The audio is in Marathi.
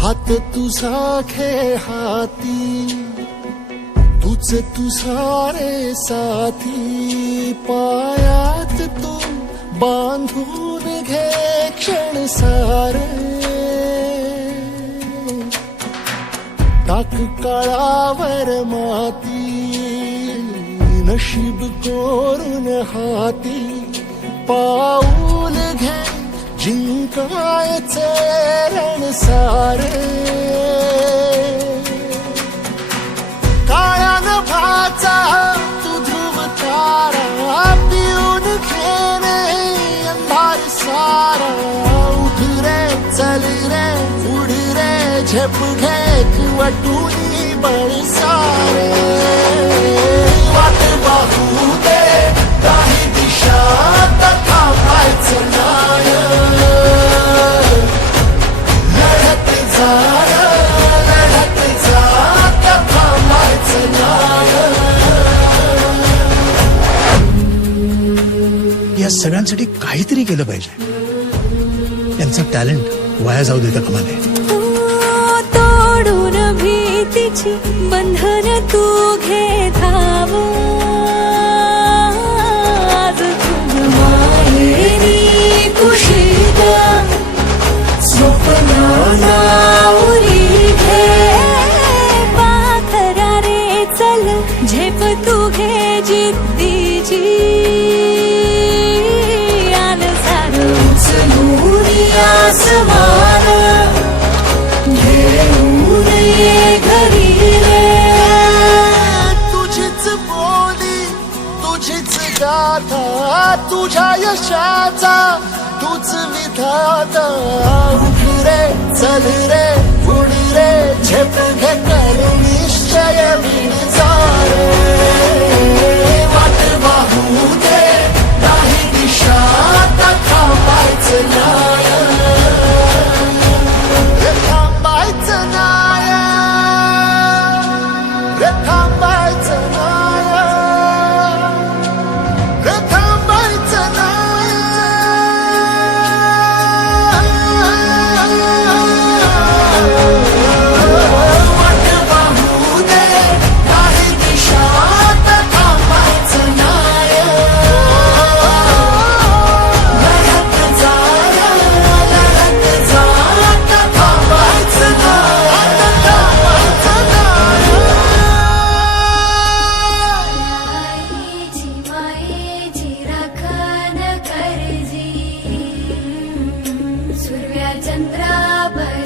हात तुझा हाती तुझ तुझारे साथी पायात तू बांधून घे क्षण सारे टाक काळावर माती नशीब कोरून हाती पाऊल घे जिंकायचे रण सारे काळ्या नभाचा तू ध्रुव तारा पिऊन घेणे अंधार सारा उठ रे चल रे उड रे झेप घे वटुनी बळ सारे वाट पाहू दे काही दिशा थांबायचं नाही लढत जा थांबायचं नाही या सगळ्यांसाठी काहीतरी केलं पाहिजे यांचं टॅलेंट वाया जाऊ देता कामा नये तोडून भीतीची बंधन तू घे धाव आज तुझ मायेनी कुशीत स्वप्नाला उरी घे पाखरा रे चल झेप तू घे जिद्दीची आल सारं उचलून आसमान घेऊन ये घरी रे तुझीच बोली तुझीच गाथा तुझ्या यशाचा तूच विधाता उठ रे चल रे उड रे झेप घे कर निश्चय विण जा रे वाट पाहू दे काही दिशा थांबायचं नाही रे थांबायचं नाही रे थांबायचं नाही रे थांबायचं नाही वाट पाहू दे काही दिशा थांबायचं सूर्या चंद्रावर